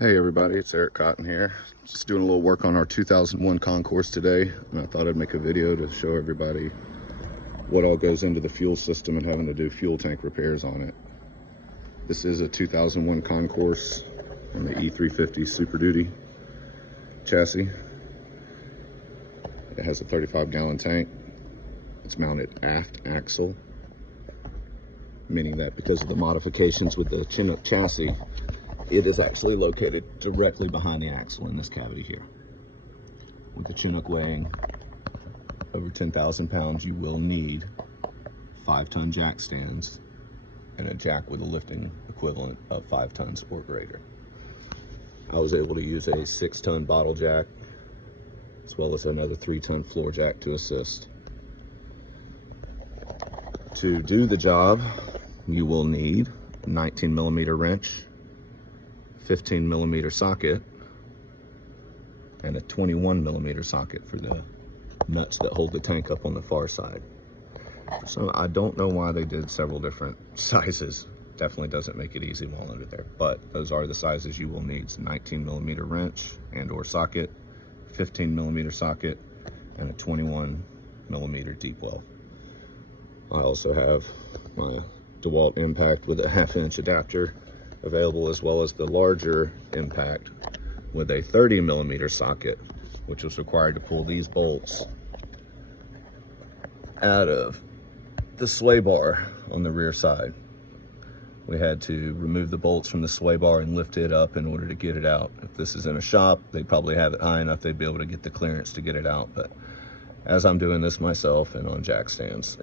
Hey everybody, it's Eric Cotton here. Just doing a little work on our 2001 Concourse today, and I thought I'd make a video to show everybody what all goes into the fuel system and having to do fuel tank repairs on it. This is a 2001 Concourse on the E350 Super Duty chassis. It has a 35-gallon tank. It's mounted aft axle, meaning that because of the modifications with the Chinook chassis, it is actually located directly behind the axle in this cavity here. With the Chinook weighing over 10,000 pounds, you will need 5-ton jack stands and a jack with a lifting equivalent of 5 tons or greater. I was able to use a 6-ton bottle jack as well as another 3-ton floor jack to assist. To do the job, you will need a 19mm wrench, 15mm socket, and a 21mm socket for the nuts that hold the tank up on the far side. So I don't know why they did several different sizes. Definitely doesn't make it easy while under there, but those are the sizes you will need. It's a 19mm wrench and or socket, 15mm socket, and a 21mm deep well. I also have my DeWalt impact with a 1/2-inch adapter available, as well as the larger impact with a 30mm socket, which was required to pull these bolts out of the sway bar on the rear side. We had to remove the bolts from the sway bar and lift it up in order to get it out. If this is in a shop, they probably have it high enough they'd be able to get the clearance to get it out, but as I'm doing this myself and on jack stands,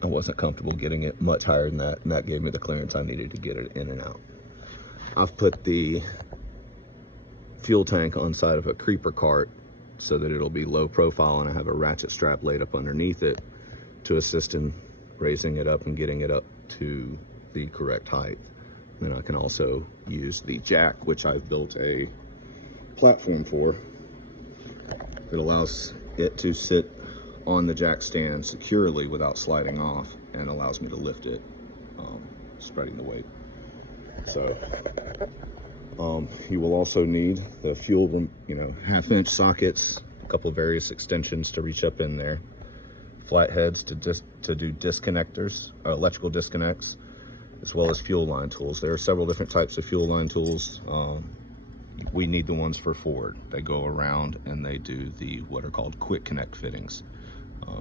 I wasn't comfortable getting it much higher than that, and that gave me the clearance I needed to get it in and out. I've put the fuel tank on side of a creeper cart so that it'll be low profile, and I have a ratchet strap laid up underneath it to assist in raising it up and getting it up to the correct height. Then I can also use the jack, which I've built a platform for, that allows it to sit on the jack stand securely without sliding off, and allows me to lift it, spreading the weight. So you will also need the fuel, 1/2-inch sockets, a couple various extensions to reach up in there, flatheads to do disconnectors, electrical disconnects, as well as fuel line tools. There are several different types of fuel line tools. We need the ones for Ford. They go around and they do what are called quick connect fittings.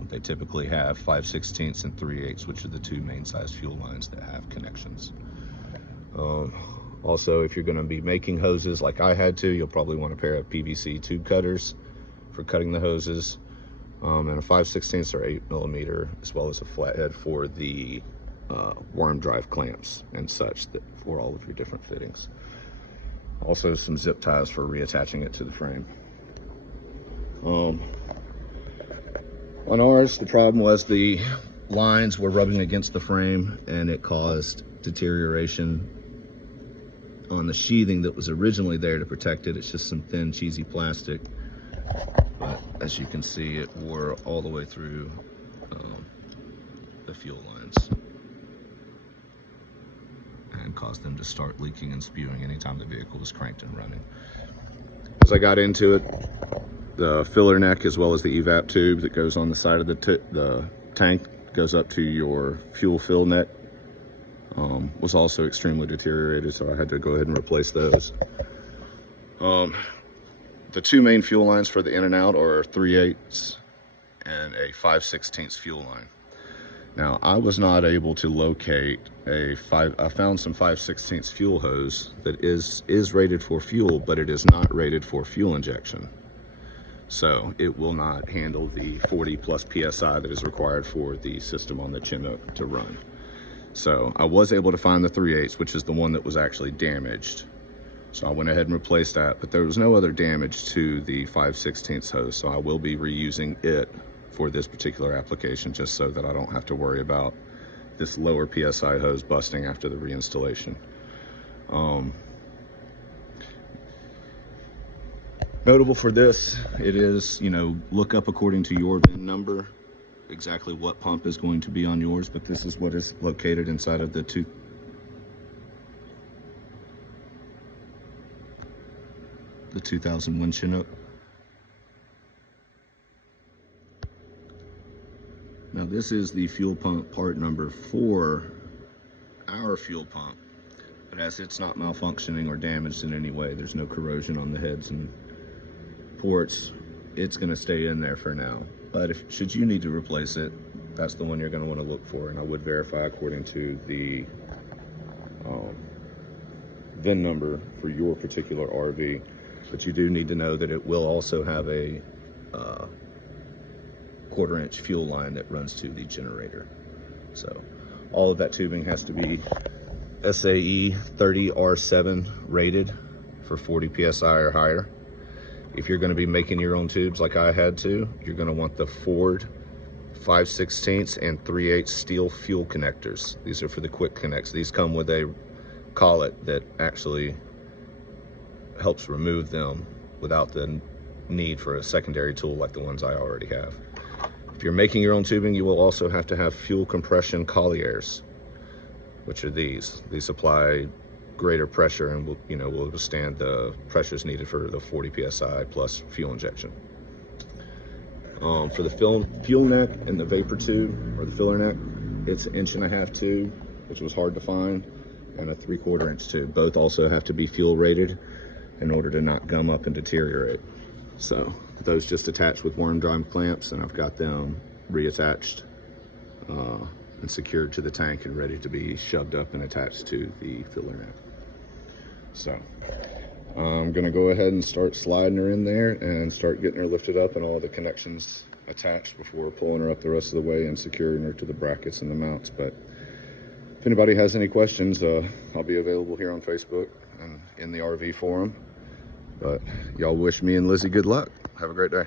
They typically have 5/16 and 3/8, which are the two main size fuel lines that have connections. Also, if you're going to be making hoses like I had to, you'll probably want a pair of PVC tube cutters for cutting the hoses, and a 5/16 or 8mm, as well as a flathead for the worm drive clamps and such, for all of your different fittings. Also some zip ties for reattaching it to the frame. On ours, the problem was the lines were rubbing against the frame, and it caused deterioration on the sheathing that was originally there to protect it. It's just some thin, cheesy plastic, but as you can see, it wore all the way through the fuel lines and caused them to start leaking and spewing anytime the vehicle was cranked and running. As I got into it, the filler neck, as well as the evap tube that goes on the side of the tank, goes up to your fuel fill neck, was also extremely deteriorated, so I had to go ahead and replace those. The two main fuel lines for the in and out are 3/8 and a 5/16 fuel line. Now, I was not able to locate I found some 5/16 fuel hose that is rated for fuel, but it is not rated for fuel injection. So it will not handle the 40+ PSI that is required for the system on the Chinook to run. So I was able to find the 3/8, which is the one that was actually damaged. So I went ahead and replaced that, but there was no other damage to the 5/16 hose. So I will be reusing it for this particular application, just so that I don't have to worry about this lower PSI hose busting after the reinstallation. Notable for this, it is, look up according to your VIN number exactly what pump is going to be on yours, but this is what is located inside of the the 2001 Chinook. Now this is the fuel pump part number for our fuel pump, but as it's not malfunctioning or damaged in any way, there's no corrosion on the heads and ports, it's going to stay in there for now. But should you need to replace it, that's the one you're going to want to look for, and I would verify according to the VIN number for your particular RV. But you do need to know that it will also have a 1/4-inch fuel line that runs to the generator. So all of that tubing has to be SAE 30R7 rated for 40 PSI or higher. If you're going to be making your own tubes like I had to, you're going to want the Ford 5/16 and 3/8 steel fuel connectors. These are for the quick connects. These come with a collet that actually helps remove them without the need for a secondary tool like the ones I already have. If you're making your own tubing, you will also have to have fuel compression colliers, which are these. These apply greater pressure and will withstand the pressures needed for the 40 PSI plus fuel injection. For the fuel neck and the vapor tube, or the filler neck, it's 1.5 inch tube, which was hard to find, and a 3/4 inch tube. Both also have to be fuel rated in order to not gum up and deteriorate. So those just attach with worm drum clamps, and I've got them reattached and secured to the tank and ready to be shoved up and attached to the filler neck. So I'm gonna go ahead and start sliding her in there and start getting her lifted up and all the connections attached before pulling her up the rest of the way and securing her to the brackets and the mounts. But if anybody has any questions, I'll be available here on Facebook and in the RV forum. But y'all wish me and Lizzie good luck. Have a great day.